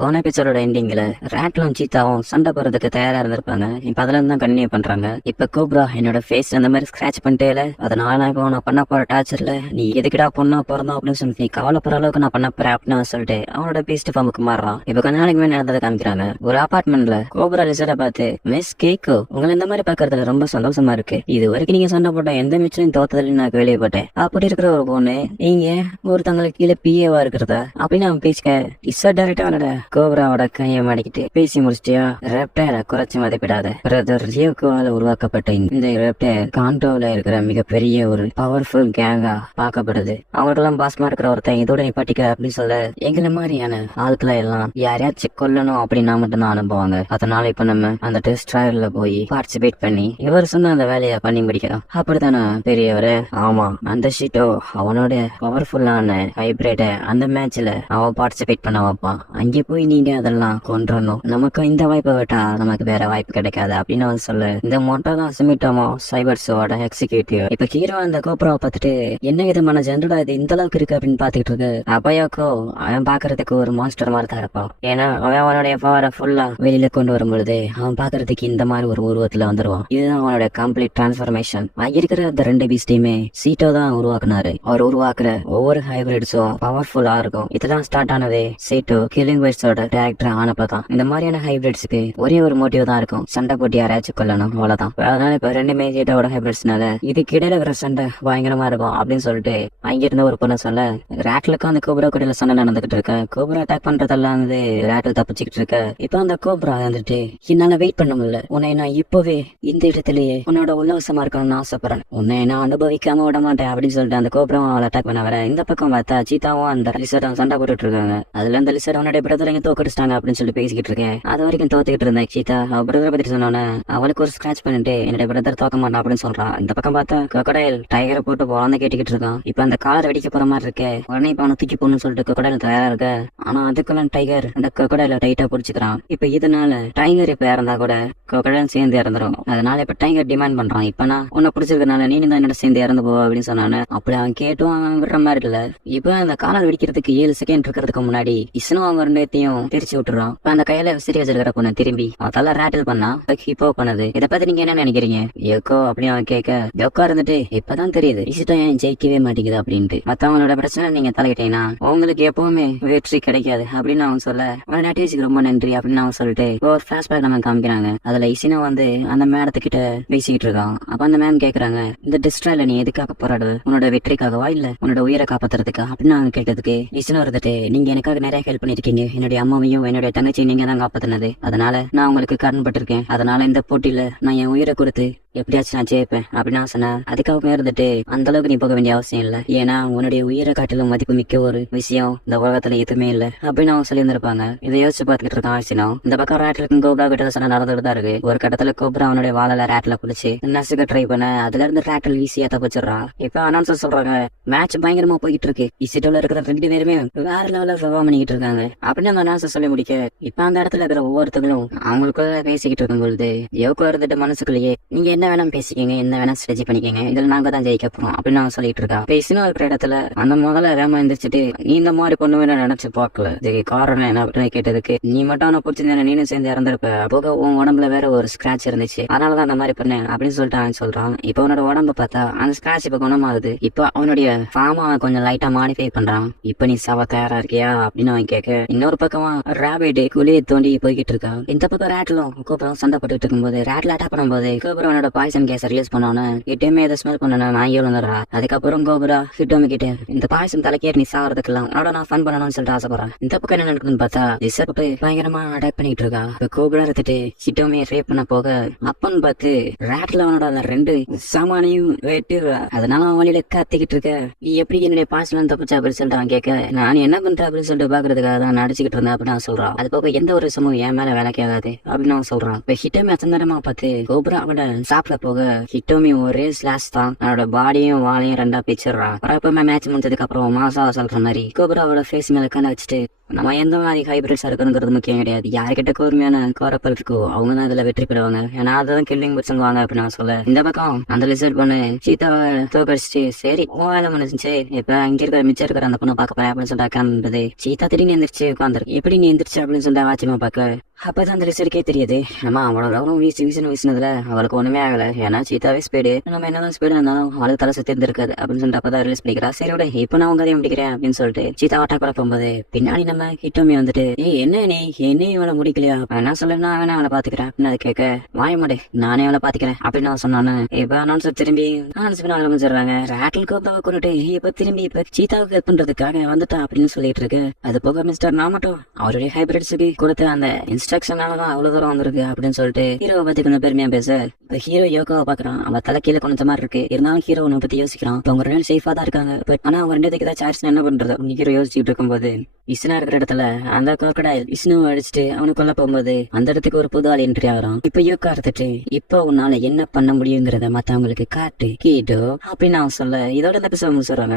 போன எபிசோடோட எண்டிங்ல ரேட்லும் சீத்தாவும் சண்டை போறதுக்கு தயாரா இருந்திருப்பாங்க. இப்ப அதுல இருந்து தான் கண்டினியூ பண்றாங்க. இப்ப கோப்ரா என்னோட ஃபேஸ் அந்த மாதிரி ஸ்கிராச் பண்ணிட்டேல, அதனால நான் இப்போ நான் பண்ண போற டார்ச்சர்ல நீ எதுக்கிடா பொண்ணா பிறந்தோம் அப்படின்னு சொல்லி நீ கவலைப்படுற அளவுக்கு நான் பண்ண போறேன் அப்படின்னு சொல்லிட்டு அவனோட பீஸ்ட் ஃபார்முக்கு மாறுறான். இப்ப கொஞ்ச நாளைக்கு மேலே நடந்ததை காமிக்கிறாங்க. ஒரு அபார்ட்மெண்ட்ல கோப்ரா லிசர்ட பார்த்து, மிஸ் கேக்கோ உங்களை இந்த மாதிரி பாக்குறதுல ரொம்ப சந்தோஷமா இருக்கு. இது வரைக்கும் நீங்க சண்டை போட்ட எந்த மிச்சம் தோத்ததுல நான் கேள்விப்பட்டேன். அப்படி இருக்கிற ஒரு பொண்ணு நீங்க ஒருத்தங்களுக்கு கீழே பிஏவா இருக்கிறதா அப்படின்னு அவன் பேசிக்க லிசர் டைரக்டா கோப்ராவோட கையை மடிக்கிட்டு பேசி முடிச்சிட்டியா, ரெப்டைல குறைச்சி மதிப்பிடாத. பிரதர் ரியோகோவால உருவாக்கப்பட்ட இந்த ரெப்டைல் காண்டோல இருக்கிற மிகப்பெரிய ஒரு பவர்ஃபுல் கேங்கா பார்க்கப்படுது. அவங்களுக்கெல்லாம் பாஸ்மா இருக்கிற ஒருத்தன் இதோட நிப்பாட்டிக்க அப்படின்னு சொல்ல, எங்களை மாதிரியான ஆட்களை எல்லாம் யாரையாச்சும் கொல்லணும் அப்படின்னா மட்டும்தான் அனுப்புவாங்க. அதனால இப்ப நம்ம அந்த டெஸ்ட் ட்ரையல்ல போய் பார்ட்டிசிபேட் பண்ணி இவர் சொன்ன அந்த வேலையை பண்ணி முடிக்கலாம். அப்படித்தானே பெரியவரு? ஆமா, அந்த ஷீட்டோ அவனோட பவர்ஃபுல்லான ஹைப்ரிட அந்த மேட்ச்ல அவன் பார்ட்டிசிபேட் பண்ண வைப்பான். அங்கே போய் நீங்க அதெல்லாம் கொன்றணும். நமக்கு இந்த வாய்ப்பை விட்டா நமக்கு வேற வாய்ப்பு கிடைக்காது அப்படின்னு அவன் சொல்ல, இந்த மொட்டை தான் சுமிட்டோமோ சைபர்ஸோட எக்ஸிக்யூட்டிவ். இப்ப ஹீரோ அந்த கோப்ராவை பார்த்துட்டு என்ன விதமான ஜென்ரடா இது இந்த அளவுக்கு இருக்கு அப்படின்னு பாத்துக்கிட்டு இருக்கு. அப்பயாக்கோ அவன் பாக்குறதுக்கு ஒரு மாஸ்டர் மாதிரி தான் இருப்பான். ஏன்னா அவன் அவனுடைய பவரை ஃபுல்லா வெளியில கொண்டு வரும் பொழுது அவன் பாக்குறதுக்கு இந்த மாதிரி ஒரு உருவத்துல வந்துருவான். இதுதான் அவனோட கம்ப்ளீட் டிரான்ஸ்பர்மேஷன். இருக்கிற அந்த ரெண்டு பீஸ்டையுமே சீட்டோ தான் உருவாக்குனாரு. அவர் உருவாக்குற ஒவ்வொரு ஹைபிரிட்ஸும் பவர்ஃபுல்லா இருக்கும். இதெல்லாம் ஸ்டார்ட் ஆனதே சீட்டோ கில்லிங் வைட்ஸோட டேரக்டர் ஆனப்பதான். இந்த மாதிரியான ஹைபிரிட்ஸ்க்கு ஒரே ஒரு மோட்டிவ் தான் இருக்கும், சண்டை போட்டு யாராச்சும் கொல்லணும், அவ்வளவுதான். அதனால இப்ப ரெண்டுமே சீட்டோட ஹைபிரிட்ஸ்னால இதுக்கு இடையில இருக்கிற சண்டை பயங்கரமா இருக்கும் அப்படின்னு சொல்லிட்டு அங்கிருந்த ஒரு பொண்ணு சொல்ல, ரேட்லுக்கும் அந்த கோப்ரா கடையில சண்டை நடந்துகிட்டு இருக்க. கோப்ரா அட்டாக் பண்றதெல்லாம் வந்து ரேட்டில் தப்பிச்சுக்கிட்டு இருக்க. இப்ப அந்த கோப்ரா வந்துட்டு, என்னால வெயிட் பண்ண முடியல, உன்னை நான் இப்பவே இந்த இடத்துலயே உன்னோட உல்லாசமா இருக்கணும்னு ஆசைப்படுறேன், உன்னை நான் அனுபவிக்காம விட மாட்டேன் அப்படின்னு சொல்லிட்டு அந்த கோப்ரா அவளை அட்டாக் பண்ண வர, இந்த பக்கம் பார்த்தா சீத்தாவும் அந்த லிசர்டும் சண்டை போட்டுட்டு இருக்காங்க. அதுல அந்த லிசர்ட் அவனுடைய பிரதர் எங்க தோக்கடிச்சிட்டாங்க அப்படின்னு சொல்லி பேசிக்கிட்டு இருக்கேன். அது வரைக்கும் தோத்துக்கிட்டு இருந்தேன் சீதா. அவ பிரதரை பத்தி சொன்னோன்னே அவளுக்கு ஒரு ஸ்கிராச் பண்ணிட்டு என்னுடைய பிரதர் தோக்க மாட்டான் அப்படின்னு சொல்றான். இந்த பக்கம் பார்த்தா கொக்கடைல் டைகரை போட்டு போலான்னு கேட்டுக்கிட்டு இருக்கான். இப்ப அந்த காலர் வெடிக்க போற மாதிரி இருக்கு. உடனே இப்ப அவனை தூக்கி போகணும்னு சொல்லிட்டு கொக்கடையில் தயாரா இருக்க. ஆனா அதுக்குள்ள டைகர் அந்த கொக்கடையில டைட்டா பிடிச்சிக்கிறான். இப்ப இதனால டைகர் இப்ப இறந்தா கூட கொக்கடையில் சேர்ந்து இறந்துரும். அதனால இப்ப டைகர் டிமாண்ட் பண்றான், இப்ப நான் உன்னை பிடிச்சிருக்கனால நீ தான் என்னோட சேர்ந்து இறந்து போவ அப்படின்னு சொன்னானு. அப்படி அவன் கேட்டும் அவன் விடுற மாதிரி இல்ல. இப்ப அந்த காலர் வெடிக்கிறதுக்கு 7 செகண்ட் இருக்கிறதுக்கு முன்னாடி இஸ்னோ அவங்க ரெண்டையும் பிரிச்சு விட்டுறான். இப்ப அந்த கையில விசிறி வச்சிருக்கிற பொண்ணு திரும்பி அவன் தலை ரேட்டில் பண்ணா ஹிப்போ பண்ணது. இதை பத்தி நீங்க என்ன நினைக்கிறீங்க யோக்கோ அப்படின்னு அவன் கேட்க, யோக்கா இருந்துட்டு இப்பதான் தெரியுது இசிட்டோ ஏன் ஜெயிக்கவே மாட்டேங்குது அப்படின்ட்டு. மத்தவங்களோட பிரச்சனை நீங்க தலையிட்டீங்கன்னா உங்களுக்கு எப்பவுமே வெற்றி கிடைக்காது அப்படின்னு அவன் சொல்ல, நேட்டிவ்ஸுக்கு ரொம்ப நன்றி அப்படின்னு அவன் சொல்லிட்டு ஒரு பிளாஷ்பேக் நம்ம காமிக்கிறாங்க. அதுல இசினோ வந்து அந்த மேடத்துக்கிட்ட பேசிக்கிட்டு இருக்கான். அப்ப அந்த மேம் கேக்குறாங்க, இந்த டிஸ்ட்ராயில நீ எதுக்காக போராடு, உன்னோட வெற்றிக்காகவா இல்ல உன்னோட உயிரை காப்பாத்துறதுக்கா அப்படின்னு அவன் கேட்டதுக்கு இசினோ இருந்துட்டு, நீங்க எனக்காக நிறைய ஹெல்ப் பண்ணிருக்கீங்க, என்னுடைய அம்மாவையும் என்னுடைய தங்கச்சி நீங்க தான் காப்பாத்தினது, அதனால நான் உங்களுக்கு கடன் பட்டிருக்கேன், அதனால இந்த போட்டியில நான் என் உயிரை கொடுத்து எப்படியாச்சும் நான் ஜெயிப்பேன் அப்படின்னு நான் சொன்னேன். அதுக்காக இருந்துட்டு அந்த அளவுக்கு நீ போக வேண்டிய அவசியம் இல்ல, ஏன்னா உன்னுடைய உயிரை காட்டிலும் மதிப்பு மிக்க ஒரு விஷயம் இந்த உலகத்துல எதுவுமே இல்ல அப்படின்னு அவங்க சொல்லி இருந்திருப்பாங்க. இதை யோசிச்சு பார்த்துக்கிட்டு இருக்கான் ஆசினோ. இந்த பக்கம் ரேட்லுக்கும் கோப்ரா கிட்ட சண்டை நடந்துட்டு தான் இருக்கு. ஒரு கட்டத்துல கோப்ரா அவனுடைய வாழல ரேட்ல குடிச்சு நசுக்க ட்ரை பண்ண, அதுல இருந்து ரேட்டில் ஈஸியா தப்பிச்சிடறான். இப்ப அனௌன்சர் சொல்றாங்க, மேட்ச் பயங்கரமா போயிட்டு இருக்கு, இசிட்டோல இருக்கிற 2 பேருமே வேற லெவல்ல பெர்ஃபார்ம் பண்ணிக்கிட்டு இருக்காங்க அப்படின்னு அந்த அனௌன்சர் சொல்லி முடிக்க, இப்ப அந்த இடத்துல இருக்கிற ஒவ்வொருத்தங்களும் அவங்களுக்குள்ள பேசிக்கிட்டு இருக்கும் பொழுது யோகோ இருந்துட்டு மனசுக்குள்ளேயே, நீங்க என்ன வேணா பேசிக்கங்க, என்ன வேணா ஸ்ட்ரெச் பண்ணிக்கங்க, இதுல நாங்க தான் ஜெயிக்க போறோம் அப்படின்னு அவன் சொல்லிட்டு இருக்கா. பேசினா இருக்கிற இடத்துல அந்த முதல்ல வேமா எந்திரிச்சிட்டு, நீ இந்த மாதிரி பொண்ணு வேணா நினைச்சு பாக்கல, இதுக்கு காரணம் என்ன அப்படின்னு கேட்டதுக்கு, நீ மட்டும் அவனை பிடிச்சிருந்தா நீனும் சேர்ந்து இறந்திருப்ப, போக உன் உடம்புல வேற ஒரு ஸ்கிராச் இருந்துச்சு, அதனாலதான் அந்த மாதிரி பண்ணேன் அப்படின்னு சொல்லிட்டு அவன் சொல்றான். இப்ப அவனோட உடம்பு பார்த்தா அந்த ஸ்கிராச் இப்ப குணமாகுது. இப்ப அவனுடைய ஃபார்ம் அவன் கொஞ்சம் லைட்டா மாடிஃபை பண்றான். இப்ப நீ சாவ தயாரா இருக்கியா அப்படின்னு அவன் கேட்க, இன்னொரு பக்கமா ரேபிட் குழியை தோண்டி போய்கிட்டு இருக்கா. இந்த பக்கம் ரேட்லும் கோபுரம் சண்டை போட்டுட்டு இருக்கும்போது ரேட்ல அட்டாக் பண்ணும்போது கோபுரம் அவனோட பாய்சன் கேஸ் ரிலீஸ் பண்ணோன்னு கிட்டமே இதை ஸ்மெல் பண்ண நான் விழுந்துடுறா. அதுக்கப்புறம் கோபுரா ஹிட்டோமி கிட்ட, இந்த பாய்சன் தலைக்கேறி நீ சாகிறதுக்கெல்லாம் அவனோட நான் ஃபன் பண்ணணும்னு சொல்லிட்டு ஆசைப்படுறேன். இந்த பக்கம் என்ன நடக்குதுன்னு பார்த்தா லிசர் பயங்கரமா அட்டாக் பண்ணிட்டு இருக்கா. கோபுரா எடுத்துட்டு ஹிட்டோமியை ரேப் பண்ண போக அப்பன்னு பார்த்து ரேட்ல அவனோட அந்த 2 சாமானையும் வெட்டு. அதனால அவன் வழியில காத்திக்கிட்டு இருக்க, நீ எப்படி என்னுடைய பாய்சன் தப்பிச்சா அப்படின்னு சொல்லிட்டு அவன் கேட்க, நான் என்ன பண்றேன் அப்படின்னு சொல்லிட்டு பாக்குறதுக்காக தான் நடிச்சுக்கிட்டு இருந்தேன் அப்படின்னு அவன் சொல்றான். அது போக எந்த ஒரு விஷயமும் என் மேல வேலைக்கு ஆகாது அப்படின்னு அவன் சொல்றான். இப்ப ஹிட்டோமி அச்சந்தரமா பார்த்து கோபுரா அவனோட சாப்பிட போக ஹிட்டோமி ஒரே ஸ்லாஷ் தான் அவனோட பாடியும் வாழையும் 2ஆ பிச்சிடுறான். எப்பவுமே மேட்ச் முடிஞ்சதுக்கு அப்புறம் மாசா சொல்ற மாதிரி கோபுராவோட ஃபேஸ் மேல கண்ண வச்சுட்டு, நம்ம எந்த மாதிரி ஹைபிரிட்ஸா இருக்குங்கிறது முக்கியம் கிடையாது. யார்கிட்ட கூர்மையான கோரப்பல் இருக்கோ அவங்க தான் அதுல வெற்றி பெறுவாங்க. ஏன்னா அதான் கில்லிங் பிடிச்சுவாங்க அப்படின்னு நான் சொல்ல. இந்த பக்கம் அந்த லிசர்ட் பொண்ணு சீதாவை தோக்கடிச்சிட்டு சரி வேலை முடிஞ்சிச்சு இப்ப இங்க இருக்கிற மிச்சம் இருக்கிற அந்த பொண்ணை பார்க்க போறேன் அப்படின்னு சொல்லிட்டு உட்காந்துருது. சீதா திடீர்னு எந்திரிச்சு உட்காந்துரு. எப்படி நீ எந்திரிச்சு அப்படின்னு சொல்லிட்டு ஆச்சரியமா பார்க்க அப்பதான் அந்த லிசர்டுக்கே தெரியுது நம்ம அவளோட கவனம் வீசினதுல அவளுக்கு ஒண்ணுமே ஆகல. ஏன்னா சீதாவே ஸ்பீடு நம்ம என்னதான் ஸ்பீடு இருந்தாலும் அவளுக்கு தலை சுத்தி இருந்திருக்காது அப்படின்னு சொல்லிட்டு அப்பதான் ரிலீஸ் பண்ணிக்கிறா. சரி விட இப்ப நான் உங்க கதையை முடிக்கிறேன் அப்படின்னு சொல்லிட்டு சீதா ஆட்டா கூட போகும்போது பின்னாடி நம்ம ஹிட்டோமி வந்துட்டு என்ன நீ என்னையும் இவளை முடிக்கலையா என்ன சொல்லணும்னா அவனை அவளை பாத்துக்கிறேன் அப்படின்னு அதை கேட்க வாய மாடு நானே அவளை பாத்துக்கிறேன் அப்படின்னு அவன் சொன்னானு. இப்ப அனௌன்சர் திரும்பி ஆரம்பிச்சிடுறாங்க. ராட்டில் கோப்ராவை கொண்டுட்டு இப்ப திரும்பி இப்ப சீதாவுக்கு ஹெல்ப் பண்றதுக்காக வந்துட்டான் அப்படின்னு சொல்லிட்டு இருக்கு. அது போக மிஸ்டர் நாமட்டும் அவருடைய ஹைபிரிட்ஸுக்கு கொடுத்த அந்த இன்ஸ்ட்ரக்ஷனாலதான் அவ்வளவு தூரம் வந்திருக்கு அப்படின்னு சொல்லிட்டு ஹீரோவை பத்தி கொஞ்சம் பெருமையா பேச இப்ப ஹீரோ யோகாவை பாக்குறான். அவன் தலை கீழே கொஞ்ச மாதிரி இருக்கு இருந்தாலும் ஹீரோ உன்னை பத்தி யோசிக்கிறான். இப்ப அவங்க ரெண்டு நேரம் சேஃபா தான் இருக்காங்க. பட் ஆனா அவங்க ரெண்டு ஏதாச்சும் ஆயிடுச்சுன்னா என்ன பண்றது ஹீரோ யோசிச்சுட்டு இருக்கும்போது விஷ்ணா இருக்கிற இடத்துல அந்த crocodile விஷ்ணுவை அடிச்சுட்டு அவனை கொல்ல போகும்போது அந்த இடத்துக்கு ஒரு புது ஆள் என்ட்ரி ஆகிறான். இப்ப யோகா இருந்துட்டு இப்ப உன்னால என்ன பண்ண முடியுங்கிறத மத்தவங்களுக்கு காட்டு கீட்டோ அப்படின்னு அவன் சொல்ல இதோட இந்த எபிசோட் சொல்றாங்க.